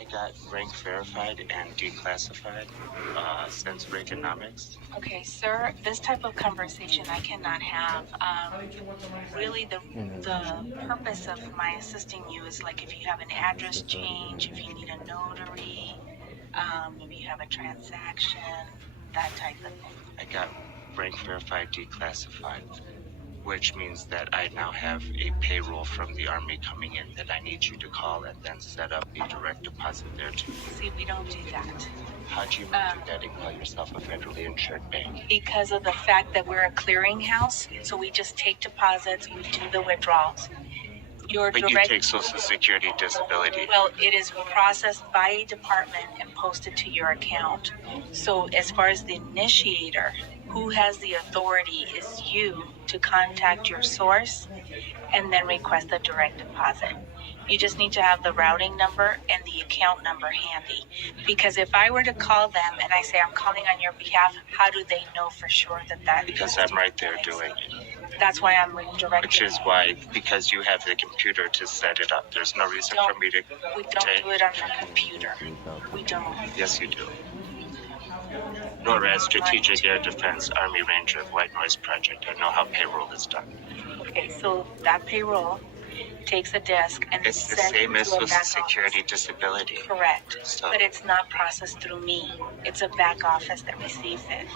I got rank verified and declassified since Reaganomics. Okay, sir, this type of conversation I cannot have. Really, the purpose of my assisting you is like if you have an address change, if you need a notary, if you have a transaction, that type of thing. I got rank verified declassified, which means that I now have a payroll from the Army coming in that I need you to call and then set up a direct deposit there too. See, we don't do that. How'd you do that and call yourself a federally insured bank? Because of the fact that we're a clearinghouse, so we just take deposits, we do the withdrawals. But you take Social Security disability. Well, it is processed by a department and posted to your account. So as far as the initiator, who has the authority is you to contact your source and then request a direct deposit. You just need to have the routing number and the account number handy. Because if I were to call them and I say I'm calling on your behalf, how do they know for sure that Because I'm right there doing it. That's why I'm redirecting. Which is why, because you have the computer to set it up, there's no reason for me to We don't do it on the computer. We don't. Yes, you do. NORAD Strategic Air Defense Army Ranger White Noise Project. I know how payroll is done. Okay, so that payroll takes a disk and It's the sends same it as to a Social back Security office. disability. Correct. So- But it's not processed through me. It's a back office that receives it.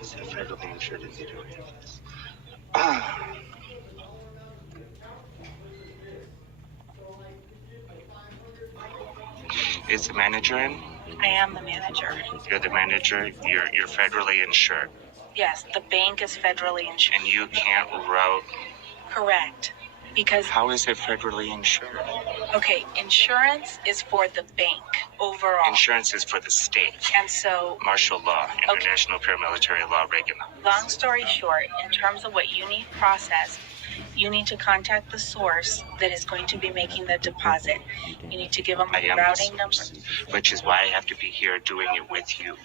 Is it federally insured if you do this? Is the manager in? I am the manager. You're the manager. You're federally insured, Yes, the bank is federally insured. and you can't route. Correct. Because, How is it federally insured? okay, insurance is for the bank overall. Insurance is for the state. And so, Martial law, international paramilitary law, Reagan. long story short, in terms of what you need processed, you need to contact the source that is going to be making the deposit. You need to give them I a am the routing number. source, which is why I have to be here doing it with you.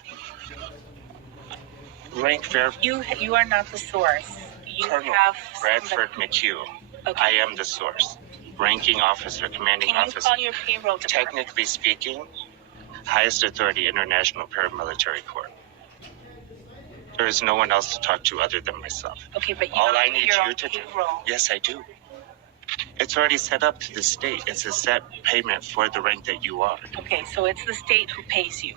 Rank verify. You are not the source. You Colonel have Bradford McHugh. Okay. I am the source. Ranking officer, commanding Can you officer. call your payroll department? Technically speaking, highest authority, International Paramilitary Court. There is no one else to talk to other than myself. Okay, but you All don't I do need your you own to do. payroll. Yes, I do. It's already set up to the state. It's a set payment for the rank that you are. Okay, so it's the state who pays you.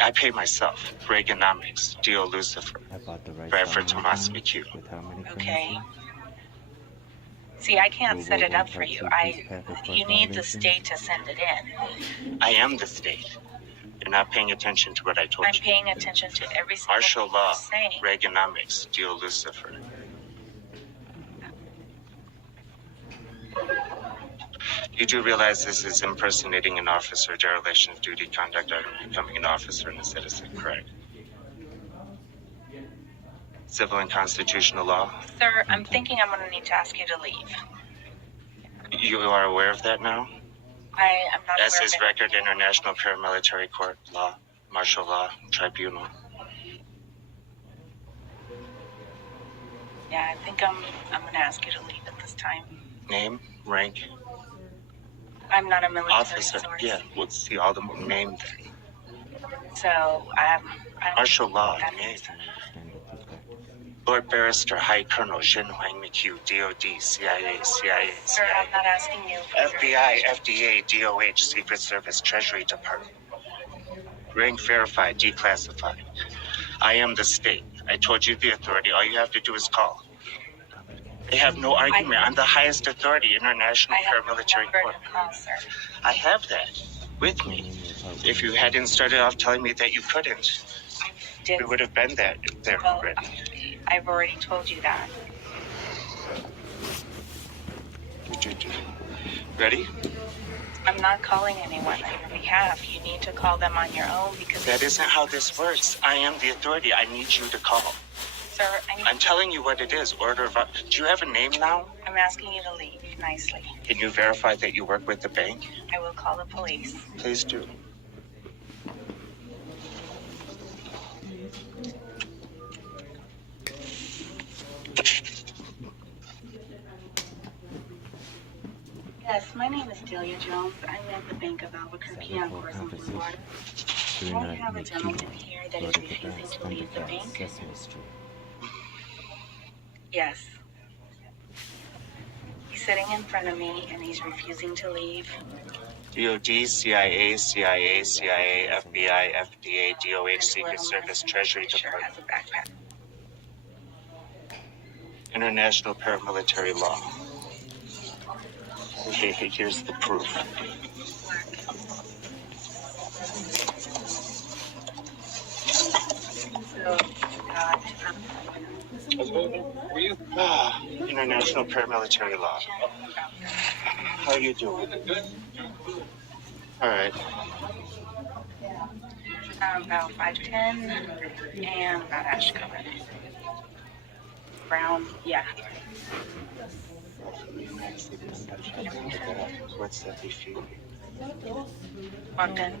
I pay myself. Reaganomics, Dio Lucifer, I bought the right Bradford song Tomas McHugh. with how many Okay. See, I can't set it up for you. You need the state to send it in. I am the state. You're not paying attention to what I told I'm you. paying attention to every single Martial thing law, you're saying. Reaganomics, Dio Lucifer. You do realize this is impersonating an officer, dereliction of duty, conduct of becoming an officer and a citizen, correct? Civil and constitutional law. Sir, I'm thinking I'm going to need to ask you to leave. You are aware of that now? I am not As aware is of it. record, International Paramilitary Court, law, martial law, tribunal. Yeah, I think I'm going to ask you to leave at this time. Name, rank, I'm not a military officer. source. Yeah, we'll see all the name. So, I'm Martial law, that name. means- Lord Barrister, High Colonel Jin Huang McHugh, DOD, CIA, CIA, Sir, I'm CIA, not asking you. FBI, FDA, DOH, Secret Service, Treasury Department. Rank verified, declassified. I am the state. I told you the authority. All you have to do is call. They have no argument. I'm the highest authority, International I have Paramilitary number Court. to call, sir. I have that with me. If you hadn't started off telling me that you couldn't, Did, we would have been there well, already. I've already told you that. Ready? I'm not calling anyone on your behalf. You need to call them on your own because That isn't how this works. I am the authority. I need you to call. sir, I'm telling you what it is. Order of. Do you have a name now? I'm asking you to leave nicely. Can you verify that you work with the bank? I will call the police. Please do. Yes, my name is Delia Jones. I'm at the Bank of Albuquerque on Corson Boulevard. I have a gentleman here that is refusing to leave the bank. Yes. He's sitting in front of me and he's refusing to leave. DOD, CIA, FBI, FDA, DOH, Secret Service, Treasury Department. Has a backpack. International paramilitary law. Okay, here's the proof. So, International paramilitary law. How you doing? All right. about 5'10" and about ash color. Brown, yeah. What's that you feel? Walked in.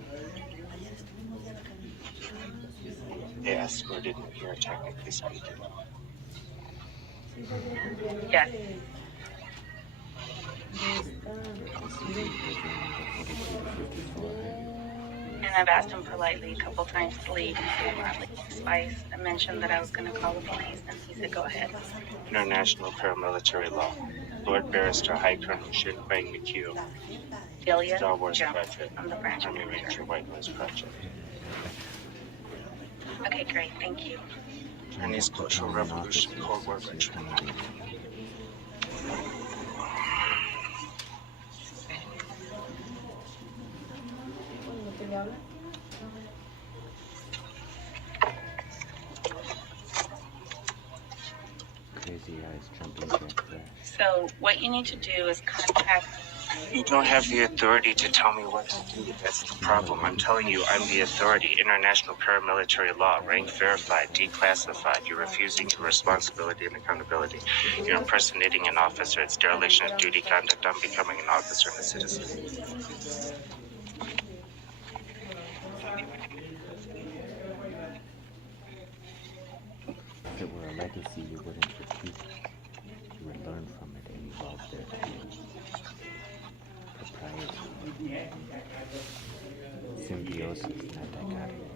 They escorted me here, technically speaking. Yes. And I've asked him politely a couple times to leave. Twice I mentioned that I was going to call the police, and he said, go ahead. International paramilitary law. Lord Barrister High Colonel Shin Bang McHugh. Delia Star Wars Jones. Project. I'm the branch Army manager. Ranger White Noise Project. Okay, great. Thank you. Chinese Cultural Revolution, Cold War veteran. Crazy eyes jumping back there. So what you need to do is contact. You don't have the authority to tell me what to do. That's the problem. I'm telling you, I'm the authority. International paramilitary law, rank verified, declassified. You're refusing your responsibility and accountability. You're impersonating an officer. It's dereliction of duty conduct. I'm becoming an officer and a citizen. If it were a legacy, you wouldn't repeat it. You would learn from it and evolve thereto. Propriety. Symbiosis, not dichotomy.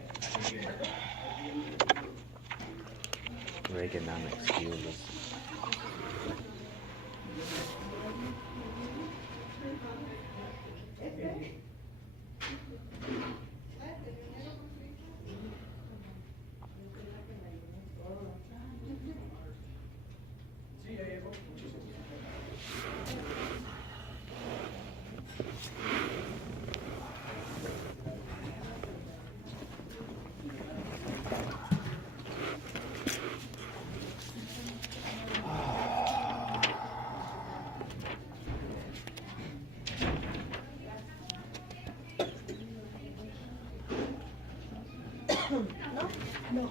Reaganomics, dualism. No.